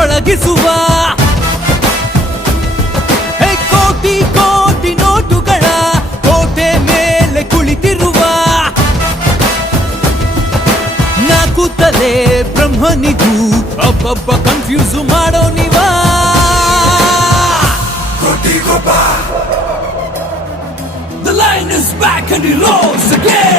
ಪಳಗಿಸುವ ಕೋಟಿ ಕೋಟಿ ನೋಟುಗಳ ಕೋಟೆ ಮೇಲೆ ಕುಳಿತಿರುವ ನಾಲ್ಕು ತಲೆ ಬ್ರಹ್ಮನಿಗೂ ಒಬ್ಬೊಬ್ಬ ಕನ್ಫ್ಯೂಸ್ ಮಾಡೋ ನೀವ The lion is back and he roars again.